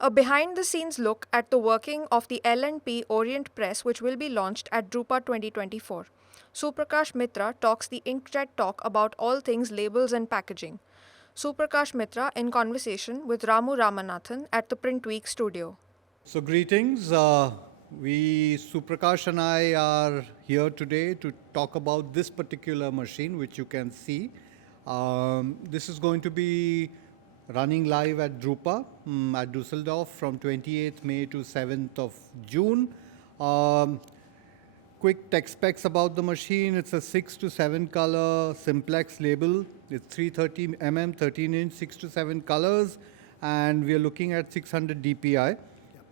A behind-the-scenes look at the working of the L&P Orient Press, which will be launched at Drupa 2024. Suprakash Mitra talks the inkjet talk about all things labels and packaging. Suprakash Mitra in conversation with Ramu Ramanathan at the PrintWeek Studio. So greetings. Suprakash and I are here today to talk about this particular machine, which you can see. This is going to be running live at Drupa at Dusseldorf from 28th May to 7th of June. Quick tech specs about the machine. It's a 6 to 7 color simplex label. It's 330 mm, 13 inch, 6 to 7 colors, and we are looking at 600 DPI.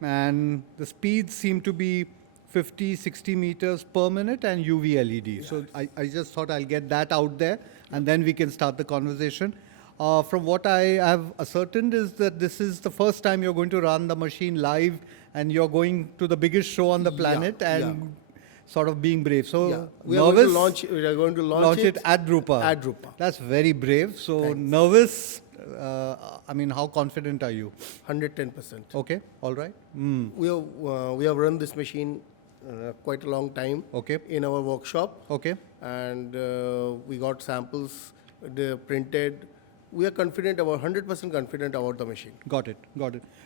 And the speeds seem to be 50, 60 meters per minute and UV LED. Yeah. So I just thought I'll get that out there, and then we can start the conversation. From what I have ascertained is that this is the first time you're going to run the machine live, and you're going to the biggest show on the planet and sort of being brave. So we are going to launch it at Drupa. At Drupa. That's very brave. So Thanks. Nervous. I mean, how confident are you? 110%. Okay, all right. We have run this machine quite a long time. Okay. In our workshop. Okay. And we got samples printed. We are confident about 100% confident about the machine. Got it.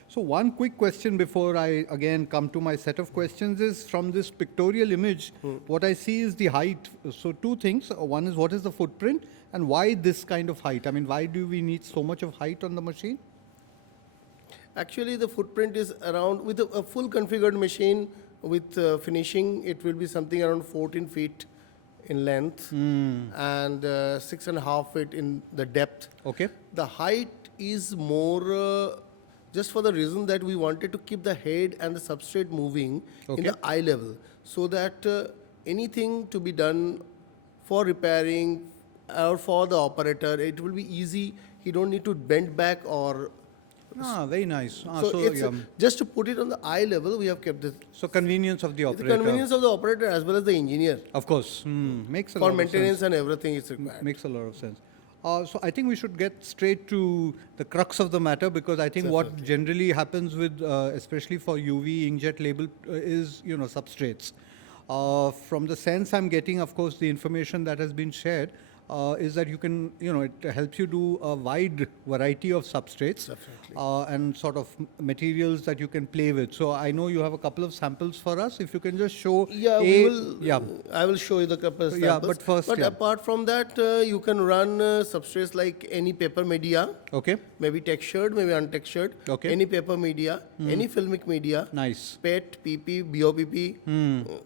So one quick question before I again come to my set of questions is, from this pictorial image, what I see is the height. So two things. One is, what is the footprint, and why this kind of height? I mean, why do we need so much of height on the machine? Actually, the footprint is around, with a full configured machine with finishing, it will be something around 14 feet in length and 6.5 feet in the depth. Okay. The height is more just for the reason that we wanted to keep the head and the substrate moving in the eye level, so that anything to be done for repairing or for the operator, it will be easy. He don't need to bend back or... Very nice. So it's just to put it on the eye level, we have kept this. So convenience of the operator. The convenience of the operator as well as the engineer. Of course. Makes a for lot of sense. For maintenance and everything is required. Makes a lot of sense. So I think we should get straight to the crux of the matter, because I think what generally happens with, especially for UV inkjet label, is, substrates. From the sense I'm getting, of course, the information that has been shared, is that you can, it helps you do a wide variety of substrates and sort of materials that you can play with. So I know you have a couple of samples for us. If you can just show. I will show you the couple of samples. Yeah, but first. But apart from that, you can run substrates like any paper media. Okay. Maybe textured, maybe untextured. Okay. Any paper media, any filmic media. Nice. PET, PP, BOPP,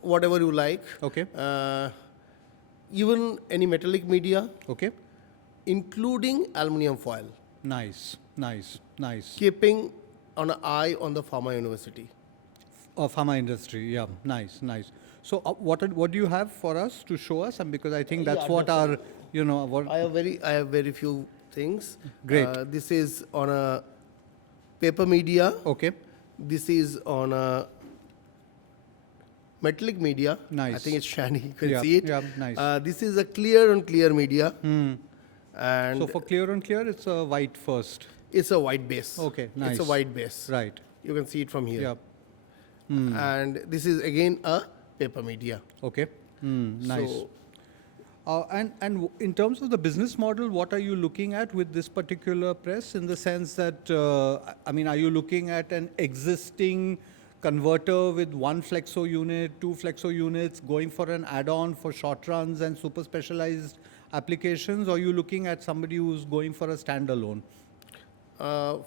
whatever you like. Okay. Even any metallic media. Okay. Including aluminium foil. Nice. Keeping an eye on the pharma university. Pharma industry, yeah. Nice. So what do you have for us to show us? And because I think that's what our, what I have very few things. Great. This is on a paper media. Okay. This is on a metallic media. Nice. I think it's shiny. You can see it. Yeah, nice. This is a clear on clear media. And so for clear on clear, it's a white first. It's a white base. Okay, nice. It's a white base. Right. You can see it from here. Yeah. And this is again a paper media. Okay. Nice. So, and in terms of the business model, what are you looking at with this particular press, in the sense that, are you looking at an existing converter with one flexo unit, two flexo units, going for an add-on for short runs and super specialized applications, or are you looking at somebody who's going for a standalone?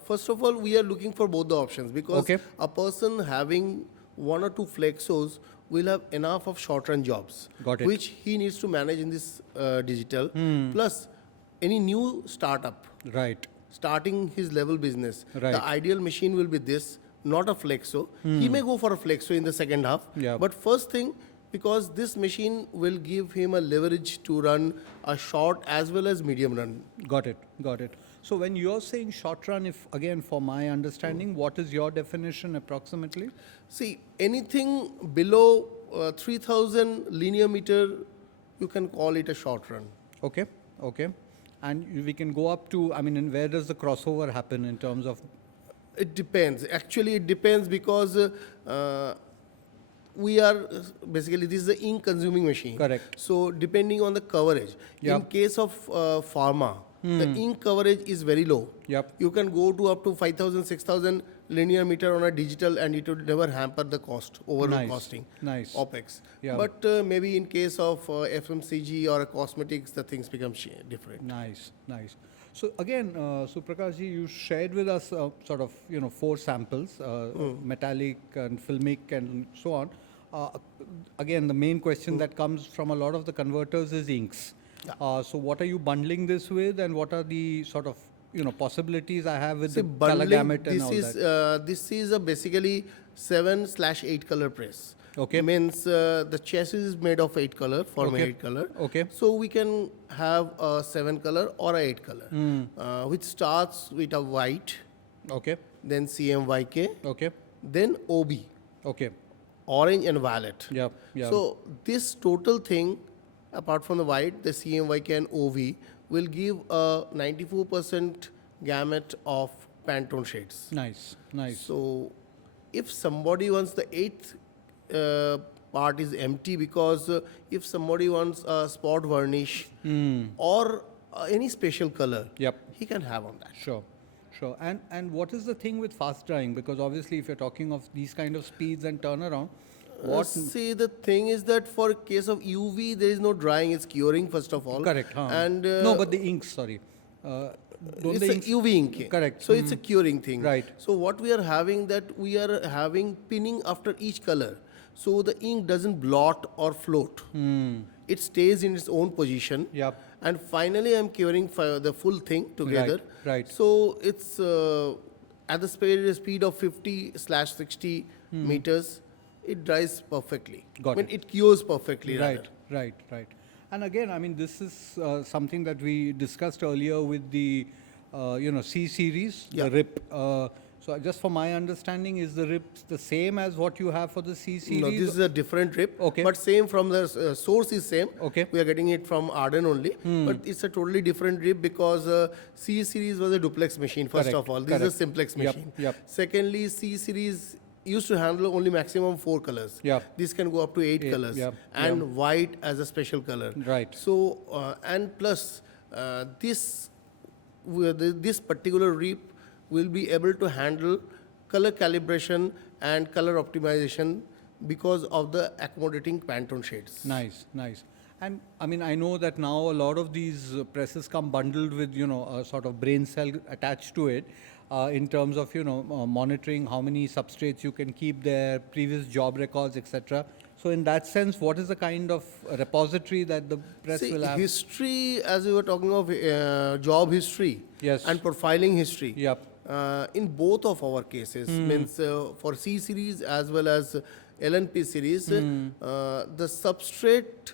First of all, we are looking for both the options, because a person having one or two flexos will have enough of short run jobs, which he needs to manage in this digital. Plus, any new startup, starting his level business, the ideal machine will be this, not a flexo. He may go for a flexo in the second half, but first thing, because this machine will give him a leverage to run a short as well as medium run. Got it. So when you're saying short run, if again, for my understanding, what is your definition approximately? See, anything below 3000 linear meter, you can call it a short run. Okay. And we can go up to, and where does the crossover happen in terms of? It depends. Actually, it depends because we are basically, this is the ink consuming machine. Correct. So depending on the coverage, in Yep. case of pharma, the ink coverage is very low. Yep. You can go to up to 5,000, 6,000 linear meter on a digital, and it would never hamper the cost, overall Nice. costing, Nice. OPEX. Yeah. But maybe in case of FMCG or cosmetics, the things become different. Nice, nice. So again, Suprakash ji, you shared with us sort of 4 samples, metallic and filmic and so on. Again, the main question that comes from a lot of the converters is inks. So what are you bundling this with, and what are the sort of possibilities I have with See, the color gamut and this all is that? this is a basically 7/8 color press. Okay. Means the chassis is made of 8 color, Okay. 8 color. Okay. So we can have a 7 color or a 8 color, which starts with a white, Okay, then CMYK, okay, then OB, okay. orange and violet. Yeah, yeah. So this total thing, apart from the white, the CMYK and OV, will give a 94% gamut of Pantone shades. Nice, nice. So if somebody wants the 8th part is empty, because if somebody wants a spot varnish or any special color, Yep. he can have on that. Sure, sure. And what is the thing with fast drying? Because obviously, if you're talking of these kind of speeds and turnaround, what? See, the thing is that for case of UV, there is no drying; it's curing first of all. Correct. Huh. And no, but the inks. Sorry. Don't it's the a inks? UV ink. Correct. So it's a curing thing. Right. So what we are having, that we are having pinning after each color, so the ink doesn't blot or float. It stays in its own position. Yep. And finally, I'm curing the full thing together. right. So it's at the speed of 50/60 meters. It dries perfectly. Got it. It cures perfectly. Right, rather. right, right. And again, I mean, this is something that we discussed earlier with the, C series, Yeah. the RIP. So just for my understanding, is the RIP the same as what you have for the C series? No, this is a different RIP. Okay. But same from the source is same. Okay. We are getting it from Arden only. But it's a totally different RIP, because C series was a duplex machine, first Correct, of all. This is a correct. simplex Yep, machine. yep. Secondly, C series used to handle only maximum 4 colors. Yep. This can go up to 8 colors. yep, And white as a special color. Right. So, and plus, this particular RIP will be able to handle color calibration and color optimization because of the accommodating Pantone shades. Nice, nice. And I mean, I know that now a lot of these presses come bundled with, a sort of brain cell attached to it, in terms of, monitoring how many substrates you can keep there, previous job records, etc. So in that sense, what is the kind of repository that the press See, will have? history, as we were talking of job history Yes. and profiling history. Yep. In both of our cases, means for C series as well as L&P series, the substrate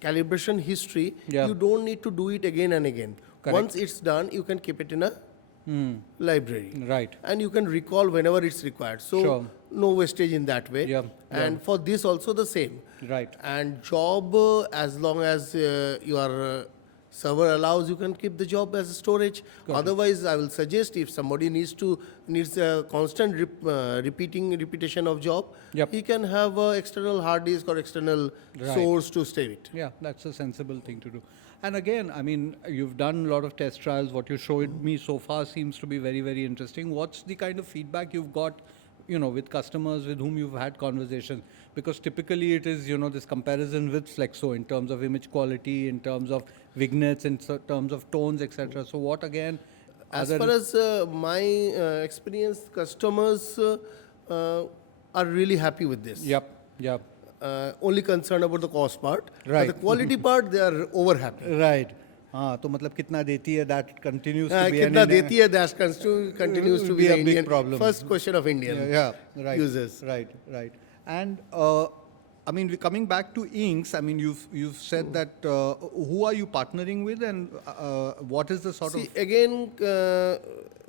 calibration history, Yeah. you don't need to do it again and again. Correct. Once it's done, you can keep it in a library. Right. And you can recall whenever it's required. So Sure. no wastage in that way. Yeah, And for this also the same. Right. And job, as long as your server allows, you can keep the job as a storage. Otherwise, I will suggest, if somebody needs a constant repetition of job, Yep. he can have an external hard disk or external Right. source to save it. Yeah, that's a sensible thing to do. And again, I mean, you've done a lot of test trials. What you showed me so far seems to be very, very interesting. What's the kind of feedback you've got, with customers with whom you've had conversations? Because typically it is, this comparison with Flexo in terms of image quality, in terms of vignettes, in terms of tones, etc. So what again? As far as my experience, customers are really happy with this. Yep, yep. Only concerned about the cost part. Right. But the quality part, they are over happy. Right. हाँ तो मतलब कितना देती है that continues to be कितना देती है, that continues to be a the big Indian problem. first question of Indian yeah, right, users. Right. And I mean, coming back to inks, I mean, you've said that who are you partnering with, and what is the sort See, of again,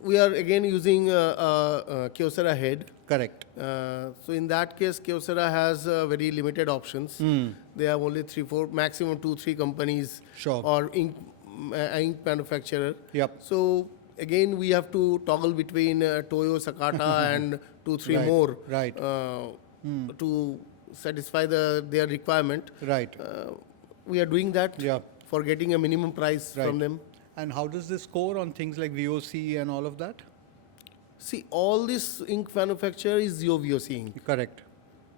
we are again using Kyocera head. correct? So in that case, Kyocera has very limited options. They have only 3-4, maximum 2-3 companies Sure. or ink manufacturer. Yep. So again we have to toggle between Toyo, Sakata, and 2-3 Right, more right. to satisfy their requirement. Right. We are doing that Yeah. for getting a minimum price Right. from them. And how does this score on things like VOC and all of that? See, all this ink manufacture is zero VOC ink. Correct.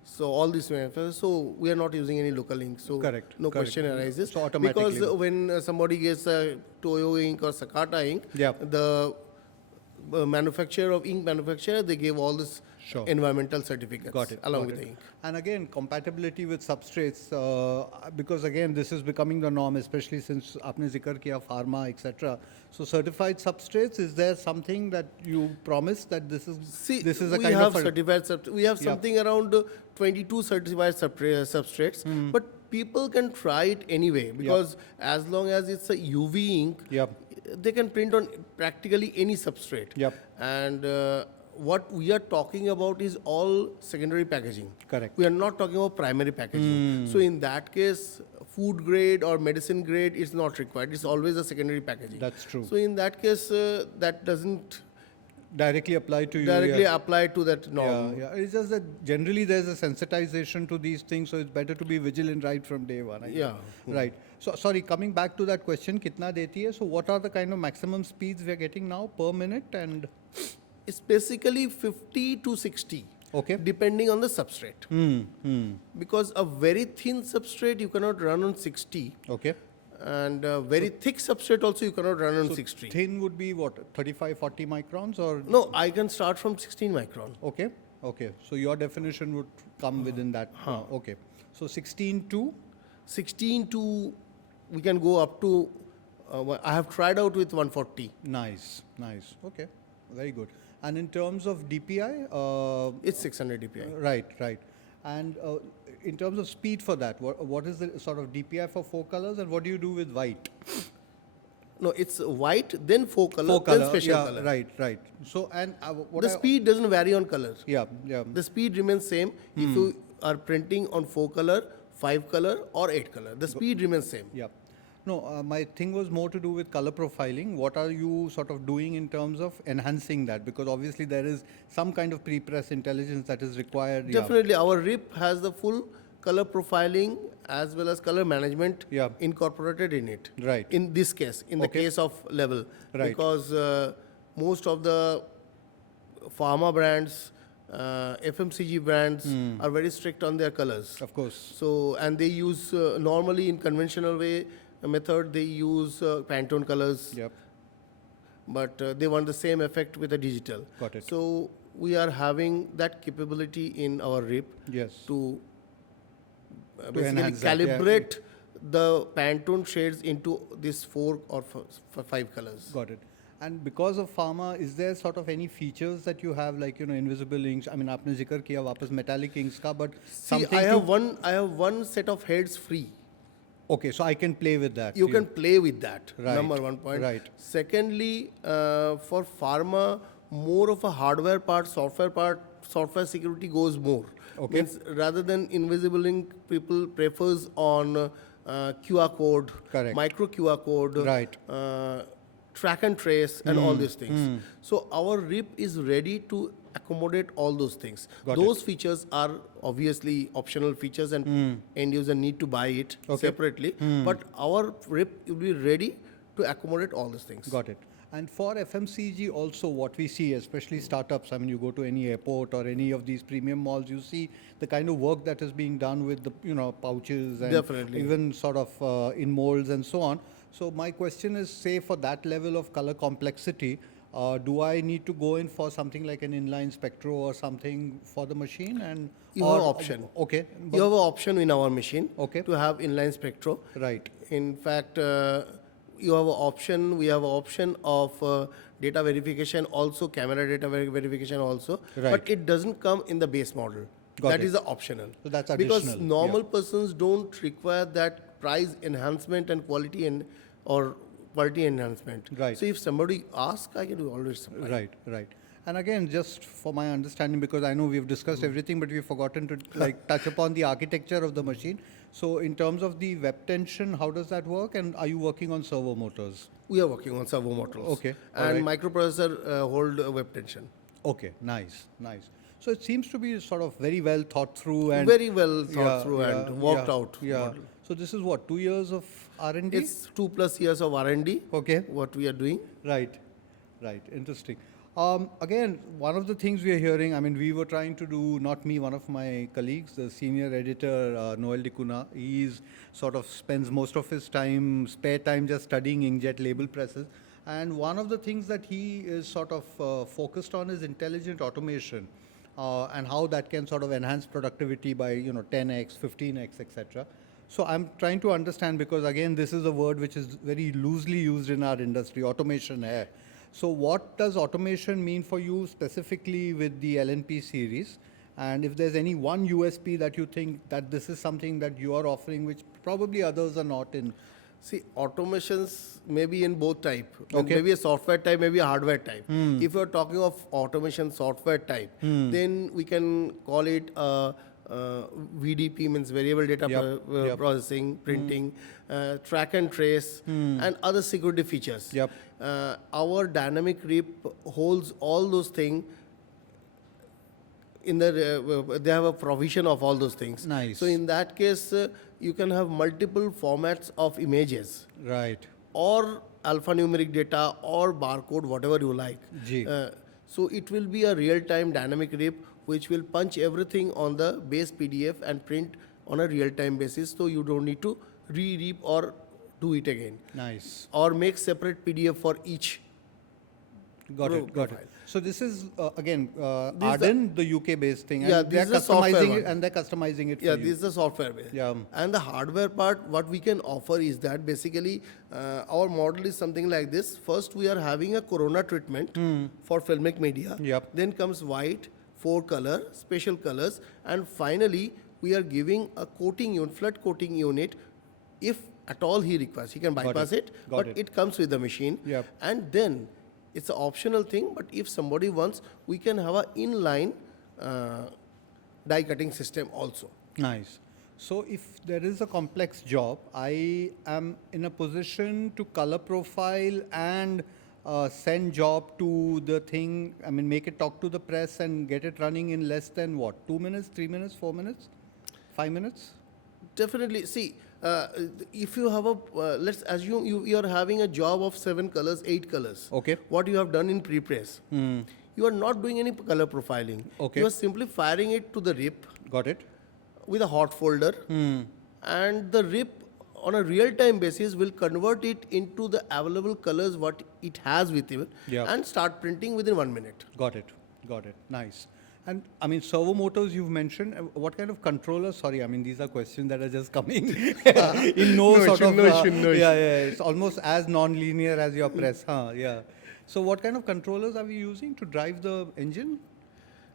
So all this manufacture, so we are not using any local ink. So Correct, no correct. question arises. So automatically. Because when somebody gets a Toyo ink or Sakata ink, Yeah. the manufacturer of ink manufacturer, they give all this Sure. environmental certificates Got it. along got with it. the ink. And again, compatibility with substrates, because again, this is becoming the norm, especially since आपने जिक्र किया pharma, etc. So certified substrates, is there something that you promise that this is See, this is a we kind have of a, certified we have Yeah. something around 22 certified substrates, but people can try it anyway because as long as it's a UV ink, Yep. they can print on practically any substrate. Yep. And what we are talking about is all secondary packaging. Correct. We are not talking about primary packaging. So in that case, food grade or medicine grade is not required. It's always a secondary packaging. That's true. So in that case, that doesn't directly apply to you. directly yeah. apply to that norm. Yeah, yeah. It's just that generally there's a sensitization to these things, so it's better to be vigilant right from day one. I guess. Yeah. Right. So, sorry, coming back to that question, kitna deti hai? So, what are the kind of maximum speeds we are getting now per minute? And It's basically 50 to 60. Okay. Depending on the substrate. Because a very thin substrate you cannot run on 60. Okay. And a very thick substrate also you cannot run on So 60. thin would be what, 35, 40 microns or? No, I can start from 16 micron. Okay. Okay. So, your definition would come within that. Okay. So, 16 to? 16 to, we can go up to, I have tried out with 140. Nice. Nice. Okay. Very good. And in terms of DPI? It's 600 dpi. Right, right. And in terms of speed for that, what is the sort of DPI for 4 colors and what do you do with white? No, it's white, then 4 color, 4 color, then special yeah, color. right, right. So, and what The speed doesn't vary on color. Yeah, yeah. The speed remains same if you are printing on 4 color, 5 color or 8 color. The speed remains same. Yeah. No, my thing was more to do with color profiling. What are you sort of doing in terms of enhancing that? Because obviously there is some kind of pre-press intelligence that is required. Yeah. Definitely, our RIP has the full color profiling as well as color management Yeah. incorporated in it. Right. In this case, in the Okay. case of level. Right. Because most of the pharma brands, FMCG brands are very strict on their colors. Of course. So, and they use, normally in conventional way, method, they use Pantone colors. Yep. But they want the same effect with the digital. Got it. So we are having that capability in our RIP Yes. to basically enhance that, yeah. calibrate the Pantone shades into these 4 or 5 colors. Got it. And because of pharma, is there sort of any features that you have, like, invisible inks? I mean, आपने जिक्र किया वापस metallic inks का, but See, something I to- have one set of heads free. Okay, so I can play with that. You can play with that. Right, Number 1 point. right. Secondly, for pharma, more of a hardware part, software security goes more. Okay. Means rather than invisible ink, people prefers on QR code, Correct. micro QR code, Right. track and trace, and all these things. So our RIP is ready to accommodate all those things. Got Those features are obviously optional features, and end user need to buy it Okay. separately. But our RIP will be ready to accommodate all these things. Got it. And for FMCG also, what we see, especially startups, I mean, you go to any airport or any of these premium malls, you see the kind of work that is being done with the, pouches and Definitely. even sort of in molds and so on. So my question is, say for that level of color complexity, do I need to go in for something like an inline spectro or something for the machine? And You have option. Okay. You have an option in our machine Okay. to have inline spectro. Right. In fact, you have an option. We have an option of data verification, also camera data verification also. Right. But it doesn't come in the base model. Got That it. is the optional. So that's Because additional, normal persons don't require that price enhancement and quality or quality enhancement. Right. So if somebody asks, I can always supply. Right, right. And again, just for my understanding, because I know we've discussed everything, but we've forgotten to like touch upon the architecture of the machine. So in terms of the web tension, how does that work? And are you working on servo motors? We are working on servo motors. Okay. And microprocessor hold web tension. Okay, nice, nice. So it seems to be sort of very well thought through and very well thought through and worked out. Yeah. Model. So this is what, 2 years of R&D? It's 2+ years of R&D. Okay. What we are doing. Right, right. Interesting. Again, one of the things we are hearing, I mean, we were trying to do, not me, one of my colleagues, the senior editor, Noel Dicuna, he's sort of spends most of his time, spare time just studying inkjet label presses. And one of the things that he is sort of focused on is intelligent automation and how that can sort of enhance productivity by, 10x, 15x, etc. So I'm trying to understand, because again, this is a word which is very loosely used in our industry, automation hai. So what does automation mean for you specifically with the L&P series? And if there's any one USP that you think that this is something that you are offering, which probably others are not in? See, automations may be in both type. Okay. Maybe a software type, maybe a hardware type. If you're talking of automation software type, then we can call it VDP, means variable data processing, printing, track and trace, and other security features. Yep. Our dynamic rip holds all those things. In the they have a provision of all those things. Nice. So in that case, you can have multiple formats of images, Right. or alphanumeric data, or barcode, whatever you like. Ji. So it will be a real-time dynamic rip which will punch everything on the base PDF and print on a real-time basis. So you don't need to re-rip or do it again, Nice. or make separate PDF for each. Got it. profile. So this is again This is Arden, the UK-based thing, and Yeah, they're this is the software customizing one. it, and they're customizing it. Yeah, for this you. is the software base. Yeah. And the hardware part, what we can offer is that basically our model is something like this. First, we are having a corona treatment for filmic media. Yep. Then comes white, 4 color, special colors, and finally we are giving a coating unit, flood coating unit. If at all he requires, he can bypass it, Got but it. it comes with the machine. Yep. And then it's an optional thing, but if somebody wants, we can have an inline die cutting system also. Nice. So if there is a complex job, I am in a position to color profile and send job to the thing, I mean, make it talk to the press and get it running in less than what, 2 minutes, 3 minutes, 4 minutes, 5 minutes? Definitely. See, if you have a, let's assume you are having a job of 7 colors, 8 colors. Okay. What you have done in pre-press. You are not doing any color profiling. Okay. You are simply firing it to the rip Got it? with a hot folder. And the rip on a real-time basis will convert it into the available colors what it has with it, Yeah. and start printing within 1 minute. Got it. Got it. Nice. And I mean, servo motors you've mentioned. What kind of controllers? Sorry, I mean, these are questions that are just coming in no sort issue, of. no issue, no yeah, yeah. It's almost as non-linear as your press, huh? Yeah. So, what kind of controllers are we using to drive the engine?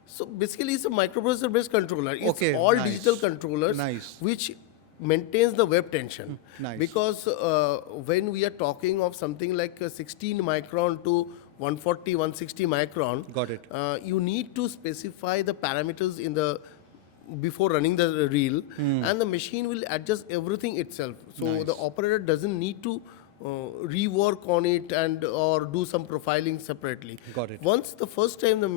So basically, it's a microprocessor-based controller. It's Okay, all nice. digital controllers, Nice. which maintains the web tension. Nice. Because when we are talking of something like 16 micron to 140, 160 micron, Got it. You need to specify the parameters in the before running the reel, and the machine will adjust everything itself. So Nice. the operator doesn't need to rework on it and or do some profiling separately. Got it. Once the first time the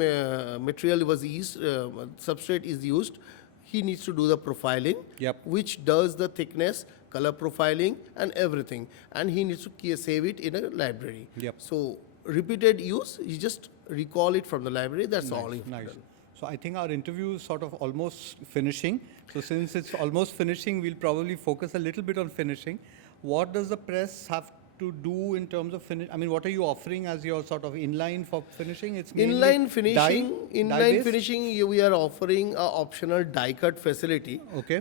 material was used, substrate is used, he needs to do the profiling, Yep. which does the thickness, color profiling, and everything. And he needs to save it in a library. Yep. So repeated use, you just recall it from the library. That's all. you have Nice. done. So I think our interview is sort of almost finishing. So since it's almost finishing, we'll probably focus a little bit on finishing. What does the press have to do in terms of finish? I mean, what are you offering as your sort of inline for finishing? It's mainly Inline finishing, dye-based? we are offering a optional die cut facility. Okay.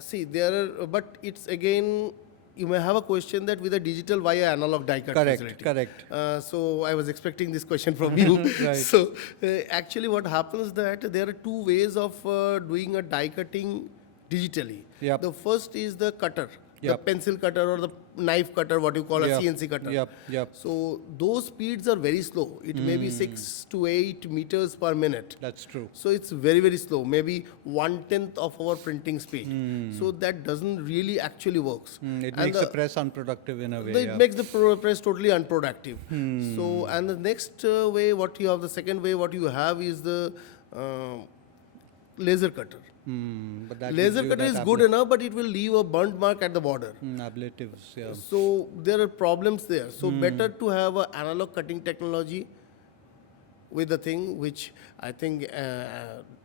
See, there are, but it's again, you may have a question that with a digital via analog die cut Correct, facility. correct. So I was expecting this question from you. Right. So actually, what happens that there are two ways of doing a die cutting digitally. Yep. The first is the cutter. the pencil cutter or the knife cutter, what you call a CNC cutter. So those speeds are very slow. It may be 6 to 8 meters per minute. That's true. So it's very, very slow, maybe 1/10 of our printing speed. So that doesn't really actually works. It makes the press unproductive in a way. It makes the press totally unproductive. So, and the next way, what you have, the second way, what you have is the laser cutter. But that Laser cutter is good enough, but it will leave a burnt mark at the border. Ablatives, So there are problems there. So better to have an analog cutting technology with the thing, which I think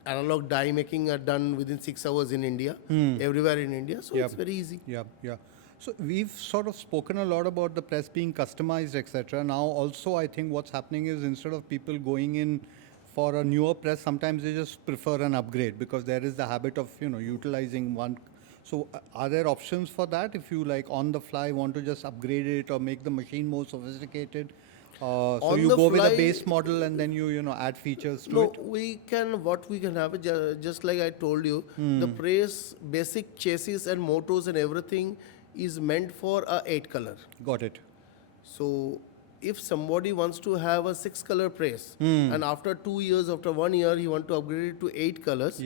analog die making are done within 6 hours in India, everywhere in India. So it's very easy. So we've sort of spoken a lot about the press being customized, etc. Now also I think what's happening is instead of people going in for a newer press, sometimes they just prefer an upgrade because there is the habit of, utilizing one. So are there options for that if you like on the fly want to just upgrade it or make the machine more sophisticated? So you go with a base model and then you add features to it? No, what we can have, just like I told you, the press, basic chassis and motors and everything is meant for a 8 color. Got it. So if somebody wants to have a 6 color press and after 2 years, after 1 year, he want to upgrade it to 8 colors,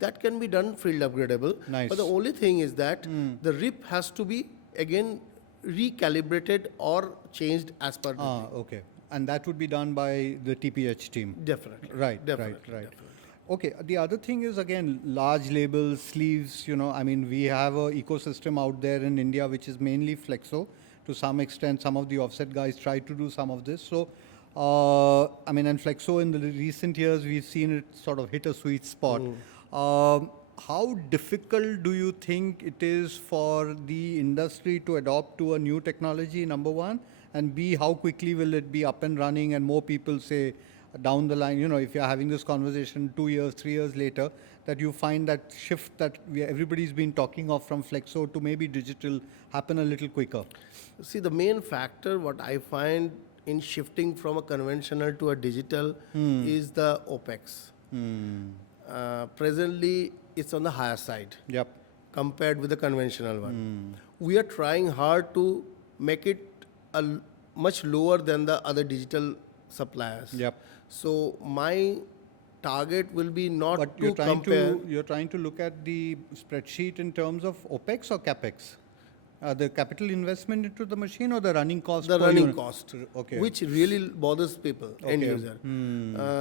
that can be done field upgradable. Nice. But the only thing is that the rip has to be again recalibrated or changed as per the thing. Okay. And that would be done by the TPH team? Definitely. Right. Definitely. Okay, the other thing is again, large labels, sleeves, I mean, we have a ecosystem out there in India, which is mainly flexo. To some extent, some of the offset guys try to do some of this. So, I mean, and flexo in the recent years, we've seen it sort of hit a sweet spot. How difficult do you think it is for the industry to adopt to a new technology, number one? And B, how quickly will it be up and running and more people say down the line, if you're having this conversation 2 years, 3 years later, that you find that shift that everybody's been talking of from flexo to maybe digital happen a little quicker? See, the main factor, what I find in shifting from a conventional to a digital is the OPEX. Presently, it's on the higher side compared with the conventional one. We are trying hard to make it much lower than the other digital suppliers. So my target will be not to compare. You're trying to look at the spreadsheet in terms of OPEX or CAPEX? The capital investment into the machine or the running cost? The running cost, okay, which really bothers people, end user.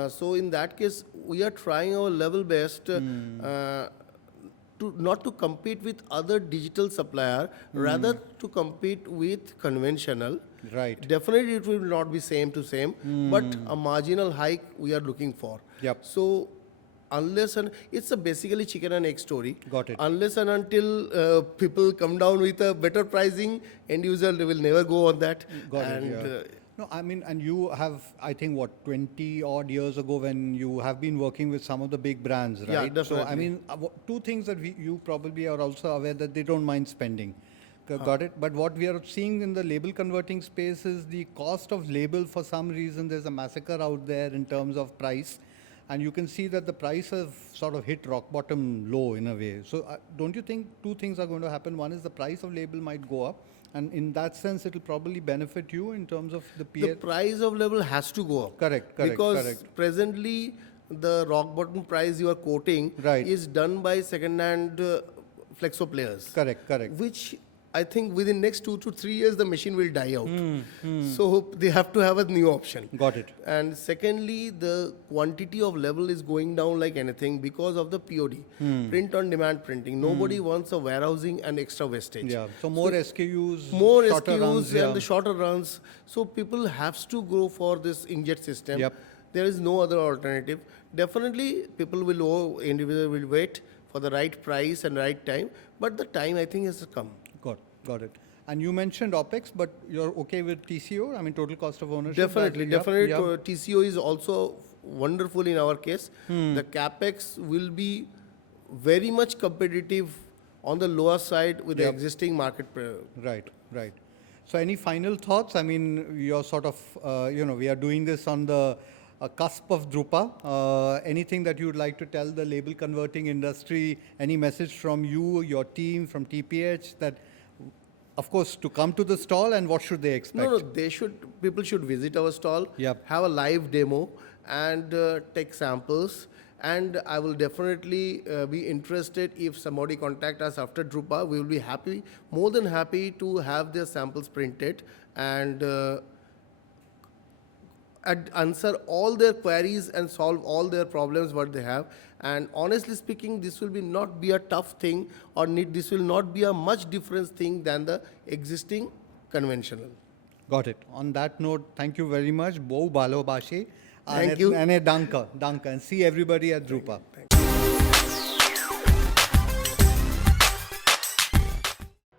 So in that case, we are trying our level best to not to compete with other digital supplier, rather to compete with conventional. Right. Definitely, it will not be same to same, but a marginal hike we are looking for. So unless and it's a basically chicken and egg story. Got it. Unless and until people come down with a better pricing, end user will never go on that. Got it. No, I mean, and you have, I think, 20 odd years ago when you have been working with some of the big brands, right? Yeah, definitely. So, I mean, two things that you probably are also aware that they don't mind spending. Got it. But what we are seeing in the label converting space is the cost of label, for some reason, there's a massacre out there in terms of price. And you can see that the price has sort of hit rock bottom low in a way. So don't you think two things are going to happen? One is the price of label might go up. And in that sense, it will probably benefit you in terms of the The price of label has to go up. Correct. Because presently, the rock bottom price you are quoting is done by second-hand flexo players. Correct. Which I think within next 2 to 3 years, the machine will die out. So they have to have a new option. Got it. And secondly, the quantity of level is going down like anything because of the POD, print on demand printing. Nobody wants a warehousing and extra wastage. So more SKUs, more shorter SKUs runs, and the shorter runs. So people have to go for this inkjet system. There is no other alternative. Definitely, people individual will wait for the right price and right time. But the time, I think, has come. Got it. And you mentioned OPEX, but you're okay with TCO? I mean, total cost of ownership? Definitely. TCO is also wonderful in our case. The CAPEX will be very much competitive on the lower side with the existing market. Right. So any final thoughts? I mean, you're sort of, we are doing this on the cusp of Drupa. Anything that you would like to tell the label converting industry? Any message from you, your team, from TPH that Of course, to come to the stall, and what should they expect? No, people should visit our stall, have a live demo, and take samples. And I will definitely be interested if somebody contact us after Drupa. We will be happy, more than happy to have their samples printed and answer all their queries and solve all their problems what they have. And honestly speaking, this will not be a tough thing, or this will not be a much different thing than the existing conventional. Got it. On that note, thank you very much. Bo balo bashi. Thank you. And danka. And see everybody at Drupa. Thank you.